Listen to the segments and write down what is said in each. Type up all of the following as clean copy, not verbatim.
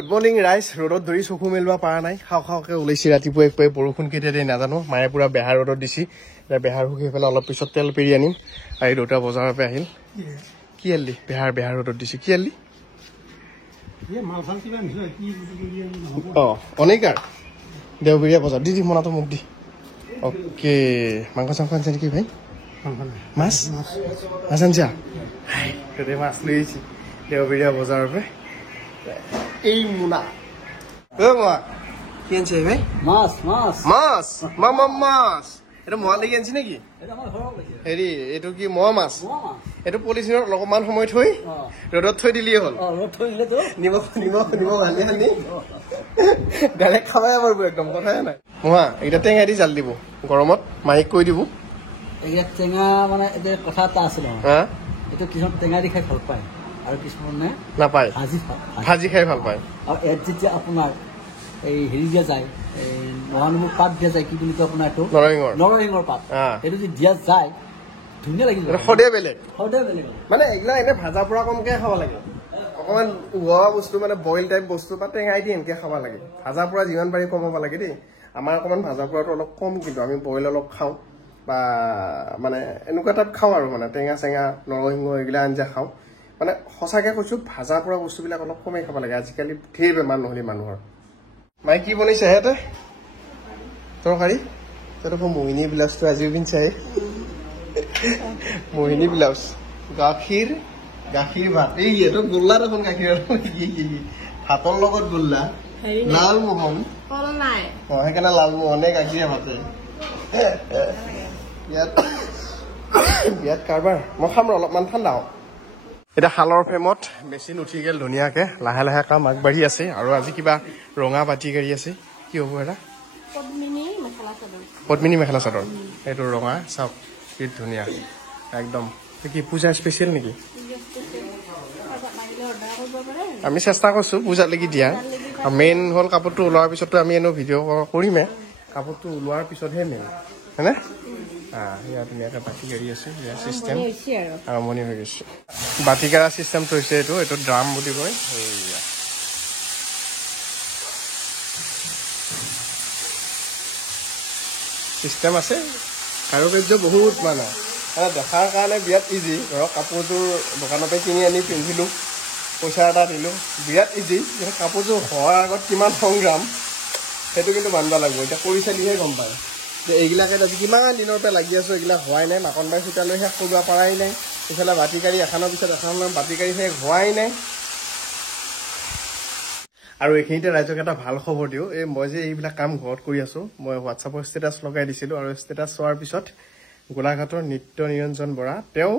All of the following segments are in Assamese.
গুড মৰ্নিং ৰাইজ ৰ'দত ধৰি চকু মেলিব পৰা নাই খাওঁ খাওঁকৈ ওলাইছে ৰাতিপুৱাই পুৱাই বৰষুণ কেতিয়া দিয়ে নাজানো মায়ে পুৰা বেহাৰ ৰ'দত দিছি এতিয়া বেহাৰ শুকি পেলাই অলপ পিছত তেল পেৰি আনিম আৰু দেউতা বজাৰৰ পৰা আহিল কি আনিলি বেহাৰ ৰ'দত দিছি কি আনিলি অনেকাৰ দেওবৰীয়া বজাৰ দি মনাটো মোক দি অ'কে মাংস চাংস আনিছে নেকি ভাই মাছ মাছ আনিছা তাতে মাছ লৈ আহিছে দেওবৰীয়া বজাৰৰ পৰা এই মোনা কি আনিছে ভাই মাছ মাছ মাছ মাছ এইটো মোৱা লাগি আনিছে নেকি হেৰি এইটো কি মোৱা মাছ এইটো পলিথিনত অলপমান সময় থৈ ৰ'দত থৈ দিলেই হ'ল নিমখ সানি সানি ডাইৰেক্ট খাবাই পাৰিব একদম কথাই নাই মোৱা এইকেইটা টেঙা দি জাল দিব গৰমত মাইক কৈ দিব এইকেইটা টেঙা মানে এতিয়া কথা এটা আছিল এইটো কিছুমান টেঙা দি খাই ভাল পায় আৰু কিছুমানে নাপায় ভাজি খাই ভাল পায় আৰু ইয়াত যেতিয়া আপোনাৰ এই হেৰি দিয়া যায় এই মহানুভৱ পাত দিয়া যায় কি বুলি কয় আপোনাৰ এইটো নৰসিংহৰ পাত এইটো যদি দিয়া যায় ধুনীয়া লাগি যায় সদায় বেলেগ মানে এইবিলাক এনে ভাজা পৰা কমকে খাব লাগে অকণমান উহোৱা বস্তু মানে বইল টাইপ বস্তু বা টেঙাই দি এনেকে খাব লাগে ভাজা পৰা যিমান পাৰি কমাব লাগে দেই আমাৰ অকণমান ভাজা পৰাটো অলপ কম কিন্তু আমি বইল অলপ খাওঁ বা মানে এনেকুৱা টাইপ খাওঁ আৰু মানে টেঙা চেঙা নৰসিংহ এইবিলাক আঞ্জা খাওঁ মানে সঁচাকৈ কৈছোঁ ভাজা পৰা বস্তুবিলাক অলপ কমেই খাব লাগে আজিকালি ঢেৰ বেমাৰ নহ'লে মানুহৰ মায়ে কি বনাইছে সিহঁতে তৰকাৰী তই মোহিনী ব্লাউজটো আজিও পিন্ধাই মোহিনী ব্লাউজ গাখীৰ ভাত এই এইটো গোল্লা দেখোন গাখীৰৰ ভাতৰ লগত গোল্লা লালমোহন সেইকাৰণে লালমোহনে গাখীৰে ভাতে বিয়াত কাৰবাৰ মই খাম অলপমান ঠাণ্ডা হওক এতিয়া শালৰ ফ্ৰেমত মেচিন উঠি গ'ল ধুনীয়াকৈ লাহে লাহে কাম আগবাঢ়ি আছে আৰু আজি কিবা ৰঙা বাতি গাড়ী আছে কি হ'ব এটা পদ্মিনী মেখেলা চাদৰ এইটো ৰঙা চাওক কি ধুনীয়া একদম কি পূজা স্পেচিয়েল নেকি আমি চেষ্টা কৰিছোঁ পূজাত লাগি দিয়া মেইন হ'ল কাপোৰটো ওলোৱাৰ পিছততো আমি এনেও ভিডিঅ' কৰিমেই কাপোৰটো ওলোৱাৰ পিছতহে মেইন হয়নে ইয়াত ধুনীয়াকৈ বাতি গাড়ী আছে ইয়াৰ চিষ্টেম আৰম্ভণি হৈ গৈছে বাতি গাড়া চিষ্টেমটো হৈছে এইটো ড্ৰাম বুলি কয় সেয়া চিষ্টেম আছে কাৰুকাৰ্য বহুত মানে দেখাৰ কাৰণে বিৰাট ইজি ধৰক কাপোৰযোৰ দোকানতে কিনি আনি পিন্ধিলোঁ পইচা এটা দিলোঁ বিৰাট ইজি কিন্তু কাপোৰযোৰ হোৱাৰ আগত কিমান সংগ্ৰাম সেইটো কিন্তু মানিব লাগিব এতিয়া কৰি চালিহে গম পায় যে এইবিলাকে আজি কিমান দিনৰ পৰা লাগি আছোঁ এইবিলাক হোৱাই নাই মাকন বাই চোতালৈ শেষ কৰিব পৰাই নাই ইফালে বাতি গাড়ী এখনৰ পিছত এখন বাতি গাড়ী শেষ হোৱাই নাই আৰু এইখিনিতে ৰাইজক এটা ভাল খবৰ দিওঁ এই মই যে এইবিলাক কাম ঘৰত কৰি আছোঁ মই হোৱাটছআপৰ ষ্টেটাছ লগাই দিছিলোঁ আৰু ষ্টেটাছ চোৱাৰ পিছত গোলাঘাটৰ নিত্য নিৰঞ্জন বৰা তেওঁ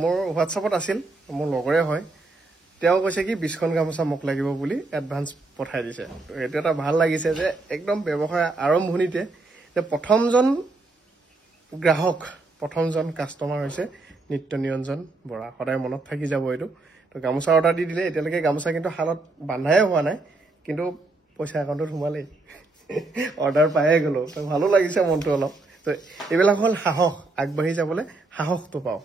মোৰ হোৱাটছআপত আছিল মোৰ লগৰে হয় তেওঁ কৈছে কি 20খন গামোচা মোক লাগিব বুলি এডভান্স পঠাই দিছে সেইটো এটা ভাল লাগিছে যে একদম ব্যৱসায় আৰম্ভণিতে যে প্ৰথমজন গ্ৰাহক প্ৰথমজন কাষ্টমাৰ হৈছে নিত্য নিৰঞ্জন বৰা সদায় মনত থাকি যাব এইটো তো গামোচা অৰ্ডাৰ দি দিলে এতিয়ালৈকে গামোচা কিন্তু শালত বান্ধাই হোৱা নাই কিন্তু পইচা একাউণ্টত সোমালেই অৰ্ডাৰ পায়ে গ'লোঁ তো ভালো লাগিছে মনটো অলপ তো এইবিলাক হ'ল সাহস আগবাঢ়ি যাবলৈ সাহসটো পাওঁ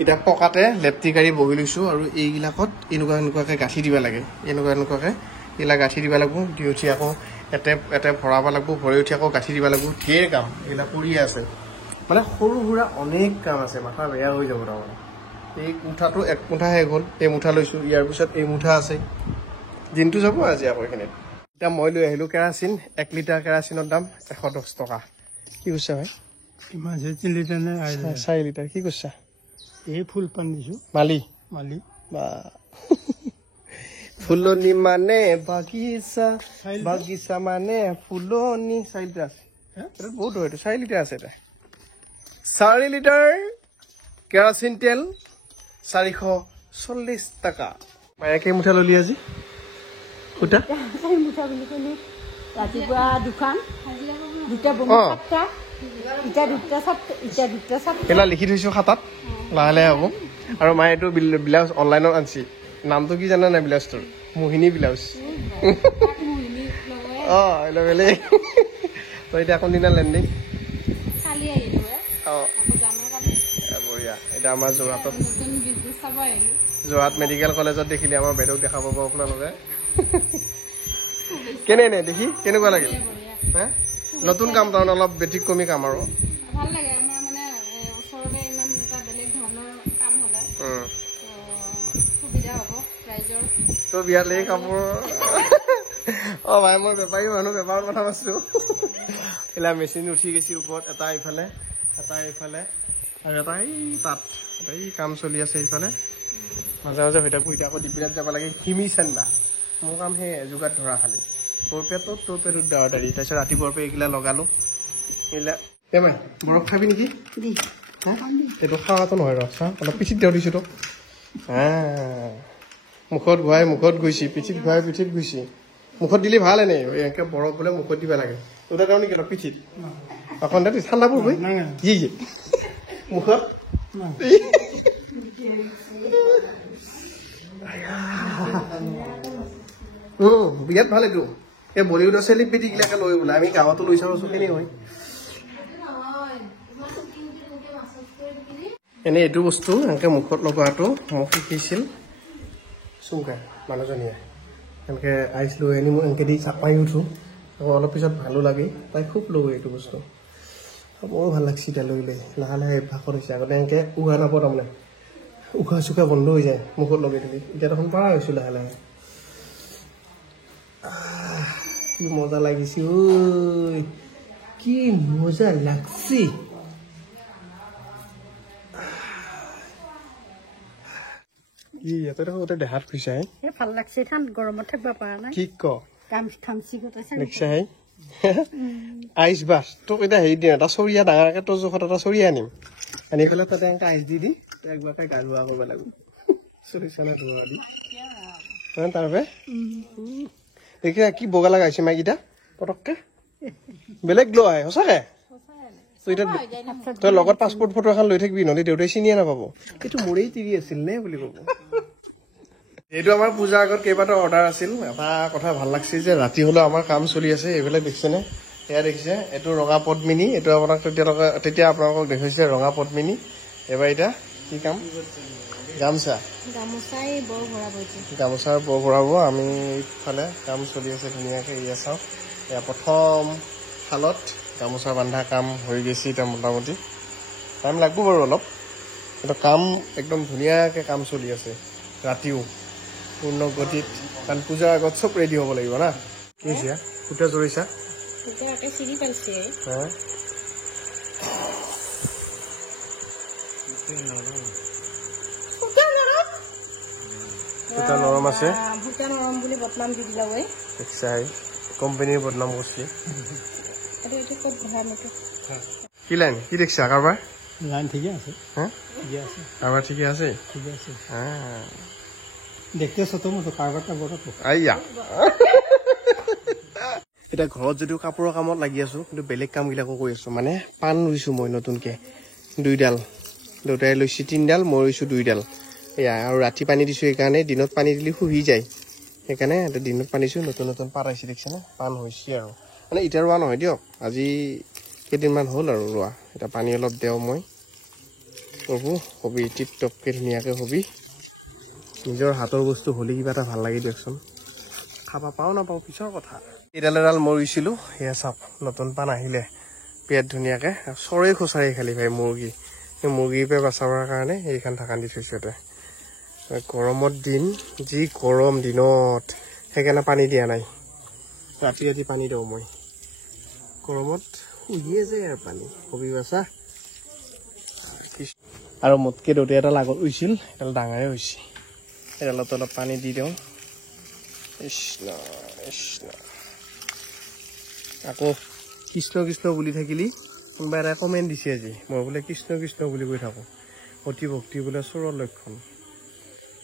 এতিয়া পকাতে লেপটি গাড়ী বহি লৈছোঁ আৰু এইবিলাকত এনেকুৱাকৈ গাঁঠি দিব লাগে এনেকুৱাকৈ এইবিলাক গাঁঠি দিব লাগিব দি উঠি আকৌ এতে ভৰাব লাগিব ভৰি উঠি আকৌ গাঁঠি দিব লাগিব ঢেৰ কাম এইবিলাক কৰিয়ে আছে মানে সৰু সুৰা অনেক কাম আছে মাথা বেয়া হৈ যাব তাৰমানে এই মুঠাটো এক মুঠা শেষ হ'ল এই মুঠা লৈছোঁ ইয়াৰ পিছত এই মুঠা আছে দিনটো যাব আজি আকৌ এইখিনিত এতিয়া মই লৈ আহিলোঁ কেৰাচিন 1 লিটাৰ কেৰাচিনৰ দাম 110 টকা কি কৈছা ভাই 4 লিটাৰ কি কৈছা এই ফুল পান দিছোঁ মালি বা ফুলনি মানে বাগিচা মানে ফুলনি 4 লিটাৰ আছে এটা বহুত হয় 4 লিটাৰ আছে এটা 4 লিটাৰ কেৰাচিন তেল 440 টকা মায়ে কেই মুঠা ললি আজি কুটা ৰাতিপুৱা দুখন এলা লিখি থৈছোঁ খাতাত লাহে লাহে হ'ব আৰু মায়ে এইটো ব্লাউজ অনলাইনত আনিছি নামটো কি জানা নাই ব্লাউজটোৰ মোহিনী ব্লাউজ এইটো বেলেগ তই এতিয়া কোনদিনা লেণ্ডিং বঢ়িয়া এতিয়া আমাৰ যোৰহাটত যোৰহাট মেডিকেল কলেজত দেখিলে আমাৰ বাইদেউক দেখা পাব আপোনালোকে কেনে নে দেখি কেনেকুৱা লাগিল হে নতুন কাম তাৰমানে অলপ ব্যতিক্ৰমী কাম আৰু ভাল লাগে আমাৰ মানে ওচৰতে ইমান এটা বেলেগ ধৰণৰ কাম হ'লে সুবিধা হ'ব ৰাইজৰ তো বিয়ালে কাপোৰ ভাই মই বেপাৰী মানুহ বেপাৰৰ কথা কৈছো এলা মেচিন উঠি গৈছে ওপৰত এটা ইফালে আৰু এটা এই তাত এটা এই কাম চলি আছে ইফালে মাজে মাজে হৈ থাকো এতিয়া আকৌ ডিপিৰাত যাব লাগে হিমি চেন্দা মোৰ কাম সেই এযোগাত ধৰা খালি তোৰ পেটত দাঁড়ি তাৰপিছত ৰাতিপুৱাৰ পৰা এইগিলা লগালো এইগিলা এমাই বৰফ খাবি নেকি এইটো খাৱাটো নহয় ৰ চা অলপ পিঠিত দেও দিছো তোক মুখত ঘূৰাই মুখত গৈছি পিঠিত ঘূৰাই পিঠিত গৈছি মুখত দিলে ভাল এনেই এনেকে বৰফ বোলে মুখত দিব লাগে তোৰ তাত নেকি অলপ পিঠিত অকণ দে ঠাণ্ডাবোৰ হৈ কি মুখত বিৰাট ভাল এইটো এই বলিউডৰ চেলিব্ৰিটিগিলাকে লৈ বোলে আমি গাঁৱতো লৈ চাওঁ কেনে হয় এনে এইটো বস্তু এনেকে মুখত লগোৱাটো মোক শিকিছিল চুমকা মানুহজনীয়ে এনেকে আইচ লৈ আনি মই এনেকে দি চাপাই উঠো আকৌ অলপ পিছত ভালো লাগে তাই খুব লওঁ এইটো বস্তু মোৰো ভাল লাগছে এতিয়া লৈ লৈ লাহে লাহে অভ্যাস কৰিছে আগতে এনেকে উশাহ নাপাওঁ তাৰমানে উশাহ চুশাহ বন্ধ হৈ যায় মুখত লগাই দিলে এতিয়া দেখোন পাৰা হৈছোঁ লাহে লাহে কি মজা লাগিছে ঐ কি মজা লাগছে কি ইয়াতে দেখোন গোটেই দেহাত খুইছা ভাল লাগছে ঠান গৰমত থাকিব পৰা নাই কি ক খামচি গোটাইছে দেখিছা আইচ বাছ তোক এতিয়া হেৰি দিম এটা চৰিয়া ডাঙৰকে তোৰ জোখত এটা চৰিয়া আনিম আনি পেলাই তাতে এনেকে আইচ দি একবাৰকে গা ধোৱা কৰিব লাগিব চৰিচানে ধোৱা দি তাৰপৰা দেখিছা কি বগা লগা হৈছে মাইকিটা পটককে বেলেগ গ্ল' আহে সঁচাকে তই লগত পাছপৰ্ট ফটো এখন লৈ থাকিবি নহ'লে দেউতাই চিনিয়ে নাপাব এইটো মোৰেই তিৰি আছিল নে বুলি ক'ব এইটো আমাৰ পূজাৰ আগত কেইবাটাও অৰ্ডাৰ আছিল এটা কথা ভাল লাগছে যে ৰাতি হ'লেও আমাৰ কাম চলি আছে এইবিলাক দেখিছেনে এয়া দেখিছে এইটো ৰঙা পদ্মিনী এইটো আপোনাক তেতিয়া আপোনালোকক দেখাইছে ৰঙা পদ্মিনী এবাৰ এতিয়া কি কাম গামোচাৰ বৰ ভৰাব আমি ইফালে কাম চলি আছে ধুনীয়াকৈ এয়া চাওক এয়া প্ৰথম শালত গামোচা বান্ধা কাম হৈ গৈছে এতিয়া মোটামুটি টাইম লাগব বাৰু অলপ কিন্তু কাম একদম ধুনীয়াকৈ কাম চলি আছে ৰাতিও পূৰ্ণ গতিত কাৰণ পূজাৰ আগত চব ৰেডি হ'ব লাগিব না কি হৈছে সূতা জৰিছা সূতা নৰম আছে কোম্পানীৰ বদনাম কৰিছে কি লাইন কি দেখিছা কাৰোবাৰ লাইন ঠিকে আছে কাৰোবাৰ ঠিকে আছে দেখতে ছোট মতো কাৰোবাৰটা বড় আইয়া এতিয়া ঘৰত যদিও কাপোৰৰ কামত লাগি আছো কিন্তু বেলেগ কামবিলাকো কৰি আছো মানে পাণ ৰুইছো মই নতুনকে 2ডাল দেউতাই লৈছে 3ডাল মই ৰুইছো 2ডাল এয়া আৰু ৰাতি পানী দিছো সেইকাৰণে দিনত পানী দিলে শুহি যায় সেইকাৰণে দিনত পানী দিছো নতুন নতুন পাত আহিছে দেখিছেনে পাণ হৈছে আৰু মানে এতিয়া ৰোৱা নহয় দিয়ক আজি কেইদিনমান হ'ল আৰু ৰোৱা এতিয়া পানী অলপ দেওঁ মই প্ৰভু হবি টিপ টপকৈ ধুনীয়াকৈ হবি নিজৰ হাতৰ বস্তু হ'লে কিবা এটা ভাল লাগে দিয়কচোন খাবা পাওঁ নাপাওঁ পিছৰ কথা এডাল এডাল মৰিছিলোঁ সেয়া চাওক নতুন পাণ আহিলে পেট ধুনীয়াকৈ চৰে খোচাৰি খালি ভাই মুৰ্গী সেই মুৰ্গীৰ পৰা বচাবৰ কাৰণে এইখন ঢাকান দি থৈছোঁ ইয়াতে গৰমৰ দিন যি গৰম দিনত সেইকাৰণে পানী দিয়া নাই ৰাতি ৰাতি পানী দিওঁ মই গৰমত শুহিয়ে যায় আৰু পানী হবি বাচা আৰু মোতকৈ দেউতাই এডাল আগত উইছিল এডাল ডাঙৰে হৈছে এডালত অলপ পানী দি দিওঁ কৃষ্ণ কৃষ্ণ আকৌ কৃষ্ণ কৃষ্ণ বুলি থাকিলি কোনোবা এটা কমেণ্ট দিছে আজি মই বোলে কৃষ্ণ কৃষ্ণ বুলি কৈ থাকোঁ অতি ভক্তি বোলে চোৰৰ লক্ষণ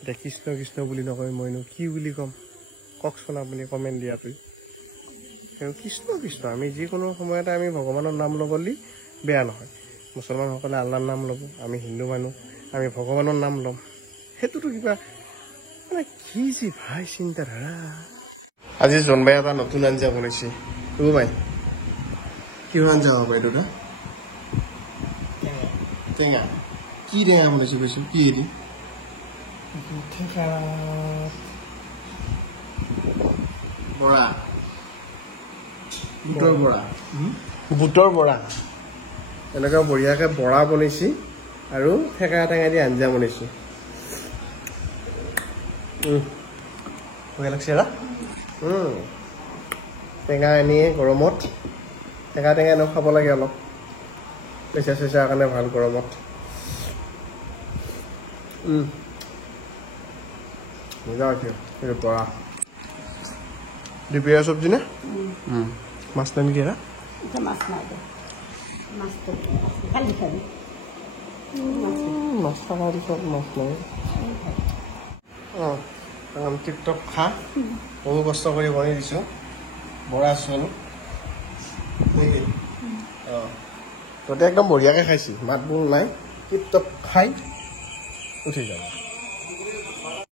এতিয়া কৃষ্ণ কৃষ্ণ বুলি নকয় মইনো কি বুলি ক'ম কওকচোন আপুনি কমেণ্ট দিয়াটো কৃষ্ণ কৃষ্ণ আমি যিকোনো সময়তে আমি ভগৱানৰ নাম ল'বলৈ বেয়া নহয় মুছলমানসকলে আল্লাৰ নাম ল'ব আমি হিন্দু মানুহ আমি ভগৱানৰ নাম ল'ম সেইটোতো কিবা মানে কি যি ভাই চিন্তাধাৰা আজি জোনবাই এটা নতুন আঞ্জা বনাইছে ৰ'ব ভাই কিহৰ আঞ্জা হ'ব এইটো টেঙা কি টেঙা বনাইছে কৈছোঁ কি এৰি বৰা বুটৰ বৰা বুটৰ বৰা এনেকুৱা বঢ়িয়াকৈ বৰা বনাইছি আৰু ঠেকেৰা টেঙা দি আঞ্জা বনাইছোঁ ভয় লাগছে টেঙা এনেই গৰমত টেঙা এনেও খাব লাগে অলপ প্ৰেচাৰ চেচাৰ কাৰণে ভাল গৰমত মজা হৈছে এইটো বৰা দুপৰীয়া চব্জি নে মাছ নাই নেকি এতিয়া মাছ নাই দে মাছটো কালি খাবি মাছ থকাৰ পিছত মাছ নাই টিকটক খা বহু কষ্ট কৰি বনাই দিছোঁ বৰা আছোঁ নেকি তহঁতে একদম বঢ়িয়াকৈ খাইছি মাত বোল নাই টিকটক খাই উঠি যাব